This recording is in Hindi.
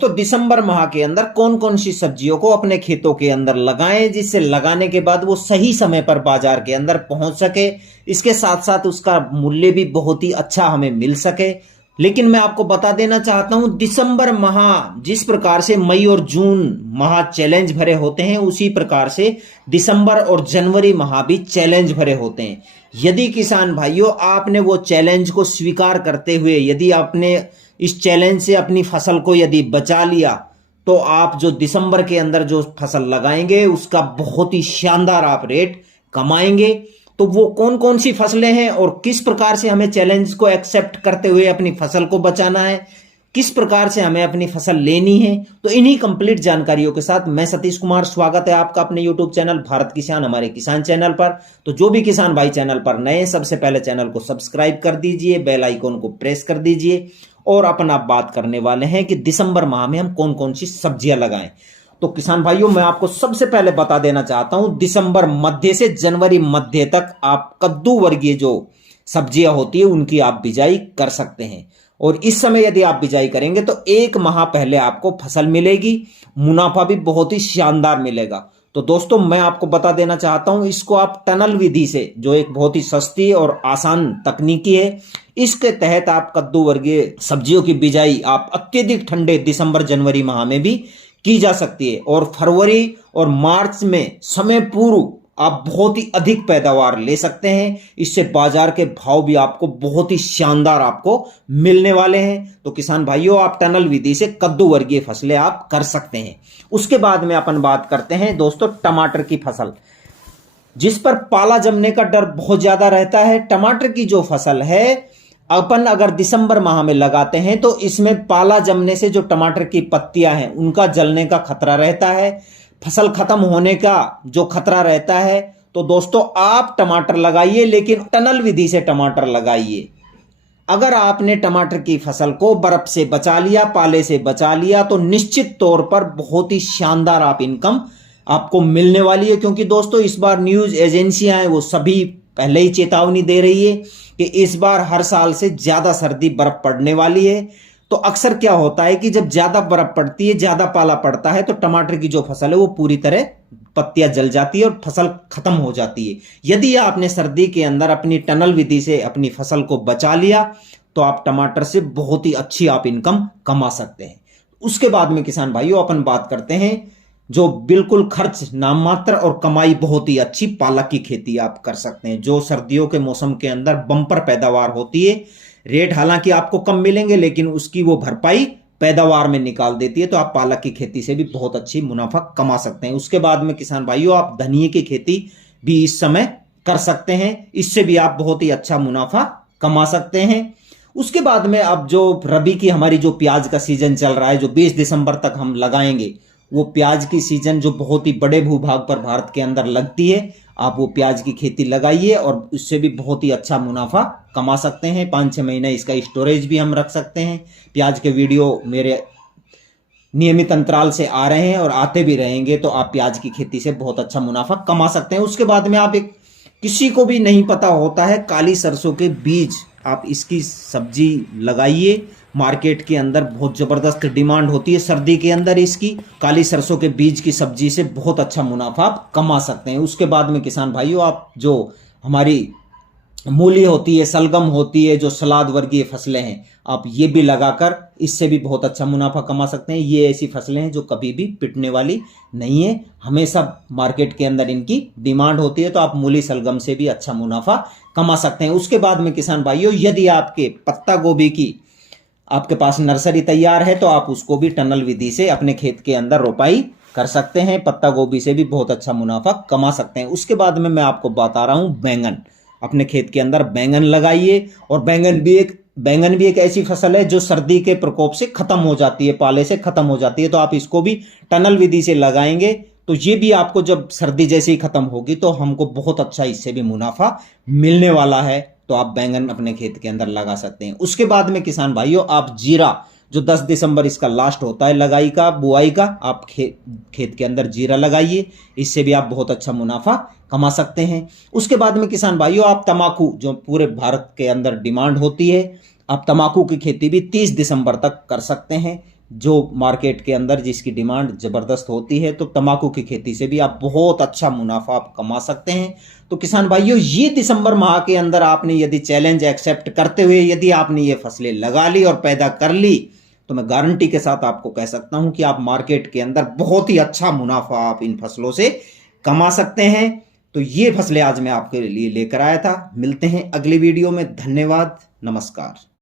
तो दिसंबर माह के अंदर कौन कौन सी सब्जियों को अपने खेतों के अंदर लगाएं जिससे लगाने के बाद वो सही समय पर बाजार के अंदर पहुंच सके, इसके साथ साथ उसका मूल्य भी बहुत ही अच्छा हमें मिल सके। लेकिन मैं आपको बता देना चाहता हूं, दिसंबर माह जिस प्रकार से मई और जून माह चैलेंज भरे होते हैं, उसी प्रकार से दिसंबर और जनवरी माह भी चैलेंज भरे होते हैं। यदि किसान भाइयों आपने वो चैलेंज को स्वीकार करते हुए यदि आपने इस चैलेंज से अपनी फसल को यदि बचा लिया, तो आप जो दिसंबर के अंदर जो फसल लगाएंगे उसका बहुत ही शानदार आप रेट कमाएंगे। तो वो कौन कौन सी फसलें हैं और किस प्रकार से हमें चैलेंज को एक्सेप्ट करते हुए अपनी फसल को बचाना है, किस प्रकार से हमें अपनी फसल लेनी है, तो इन्हीं कंप्लीट जानकारियों के साथ मैं सतीश कुमार, स्वागत है आपका अपने यूट्यूब चैनल भारत किसान, हमारे किसान चैनल पर। तो जो भी किसान भाई चैनल पर नए, सबसे पहले चैनल को सब्सक्राइब कर दीजिए, बेल आइकॉन को प्रेस कर दीजिए। और अपन आप बात करने वाले हैं कि दिसंबर माह में हम कौन कौन सी सब्जियां लगाएं। तो किसान भाइयों, मैं आपको सबसे पहले बता देना चाहता हूं, दिसंबर मध्य से जनवरी मध्य तक आप कद्दू वर्गीय जो सब्जियां होती है उनकी आप बिजाई कर सकते हैं। और इस समय यदि आप बिजाई करेंगे तो एक माह पहले आपको फसल मिलेगी, मुनाफा भी बहुत ही शानदार मिलेगा। तो दोस्तों, मैं आपको बता देना चाहता हूं, इसको आप टनल विधि से, जो एक बहुत ही सस्ती और आसान तकनीकी है, इसके तहत आप कद्दू वर्गीय सब्जियों की बिजाई आप अत्यधिक ठंडे दिसंबर जनवरी माह में भी की जा सकती है। और फरवरी और मार्च में समय पूर्व आप बहुत ही अधिक पैदावार ले सकते हैं। इससे बाजार के भाव भी आपको बहुत ही शानदार आपको मिलने वाले हैं। तो किसान भाइयों, आप टनल विधि से कद्दू वर्गीय फसलें आप कर सकते हैं। उसके बाद में अपन बात करते हैं दोस्तों टमाटर की फसल, जिस पर पाला जमने का डर बहुत ज्यादा रहता है। टमाटर की जो फसल है, अपन अगर दिसंबर माह में लगाते हैं तो इसमें पाला जमने से जो टमाटर की पत्तियां हैं उनका जलने का खतरा रहता है, फसल खत्म होने का जो खतरा रहता है। तो दोस्तों, आप टमाटर लगाइए, लेकिन टनल विधि से टमाटर लगाइए। अगर आपने टमाटर की फसल को बर्फ से बचा लिया, पाले से बचा लिया, तो निश्चित तौर पर बहुत ही शानदार आप इनकम आपको मिलने वाली है। क्योंकि दोस्तों, इस बार न्यूज एजेंसियां हैं वो सभी पहले ही चेतावनी दे रही है कि इस बार हर साल से ज्यादा सर्दी बर्फ पड़ने वाली है। तो अक्सर क्या होता है कि जब ज्यादा बर्फ पड़ती है, ज्यादा पाला पड़ता है, तो टमाटर की जो फसल है वो पूरी तरह पत्तियां जल जाती है और फसल खत्म हो जाती है। यदि आपने सर्दी के अंदर अपनी टनल विधि से अपनी फसल को बचा लिया, तो आप टमाटर से बहुत ही अच्छी आप इनकम कमा सकते हैं। उसके बाद में किसान भाइयों, अपन बात करते हैं जो बिल्कुल खर्च नाम मात्र और कमाई बहुत ही अच्छी पालक की खेती आप कर सकते हैं, जो सर्दियों के मौसम के अंदर बम्पर पैदावार होती है। रेट हालांकि आपको कम मिलेंगे, लेकिन उसकी वो भरपाई पैदावार में निकाल देती है। तो आप पालक की खेती से भी बहुत अच्छी मुनाफा कमा सकते हैं। उसके बाद में किसान भाइयों, आप धनिये की खेती भी इस समय कर सकते हैं, इससे भी आप बहुत ही अच्छा मुनाफा कमा सकते हैं। उसके बाद में अब जो रबी की हमारी जो प्याज का सीजन चल रहा है, जो 20 दिसंबर तक हम लगाएंगे, वो प्याज की सीजन जो बहुत ही बड़े भूभाग पर भारत के अंदर लगती है, आप वो प्याज की खेती लगाइए और उससे भी बहुत ही अच्छा मुनाफा कमा सकते हैं। 5-6 महीने इसका स्टोरेज भी हम रख सकते हैं। प्याज के वीडियो मेरे नियमित अंतराल से आ रहे हैं और आते भी रहेंगे, तो आप प्याज की खेती से बहुत अच्छा मुनाफा कमा सकते हैं। उसके बाद में आप किसी को भी नहीं पता होता है, काली सरसों के बीज, आप इसकी सब्जी लगाइए। मार्केट के अंदर बहुत जबरदस्त डिमांड होती है सर्दी के अंदर इसकी। काली सरसों के बीज की सब्जी से बहुत अच्छा मुनाफा आप कमा सकते हैं। उसके बाद में किसान भाइयों, आप जो हमारी मूली होती है, सलगम होती है, जो सलाद वर्गीय फसलें हैं, आप ये भी लगाकर इससे भी बहुत अच्छा मुनाफा कमा सकते हैं। ये ऐसी फसलें हैं जो कभी भी पिटने वाली नहीं है, हमेशा मार्केट के अंदर इनकी डिमांड होती है। तो आप मूली सलगम से भी अच्छा मुनाफा कमा सकते हैं। उसके बाद में किसान भाइयों, यदि आपके पत्ता गोभी की आपके पास नर्सरी तैयार है, तो आप उसको भी टनल विधि से अपने खेत के अंदर रोपाई कर सकते हैं। पत्ता गोभी से भी बहुत अच्छा मुनाफा कमा सकते हैं। उसके बाद में मैं आपको बता रहा हूं बैंगन, अपने खेत के अंदर बैंगन लगाइए। और बैंगन भी एक ऐसी फसल है जो सर्दी के प्रकोप से खत्म हो जाती है, पाले से खत्म हो जाती है। तो आप इसको भी टनल विधि से लगाएंगे, तो ये भी आपको जब सर्दी जैसे ही खत्म होगी, तो हमको बहुत अच्छा इससे भी मुनाफा मिलने वाला है। तो आप बैंगन अपने खेत के अंदर लगा सकते हैं। उसके बाद में किसान भाइयों, आप जीरा, जो 10 दिसंबर इसका लास्ट होता है लगाई का, बुआई का, आप खेत के अंदर जीरा लगाइए, इससे भी आप बहुत अच्छा मुनाफा कमा सकते हैं। उसके बाद में किसान भाइयों, आप तंबाकू, जो पूरे भारत के अंदर डिमांड होती है, आप तंबाकू की खेती भी 30 दिसंबर तक कर सकते हैं। जो मार्केट के अंदर जिसकी डिमांड ज़बरदस्त होती है, तो तंबाकू की खेती से भी आप बहुत अच्छा मुनाफा आप कमा सकते हैं। तो किसान भाइयों, ये दिसंबर माह के अंदर आपने यदि चैलेंज एक्सेप्ट करते हुए यदि आपने ये फसलें लगा ली और पैदा कर ली, तो मैं गारंटी के साथ आपको कह सकता हूं कि आप मार्केट के अंदर बहुत ही अच्छा मुनाफा आप इन फसलों से कमा सकते हैं। तो ये फसलें आज मैं आपके लिए लेकर आया था। मिलते हैं अगली वीडियो में। धन्यवाद, नमस्कार।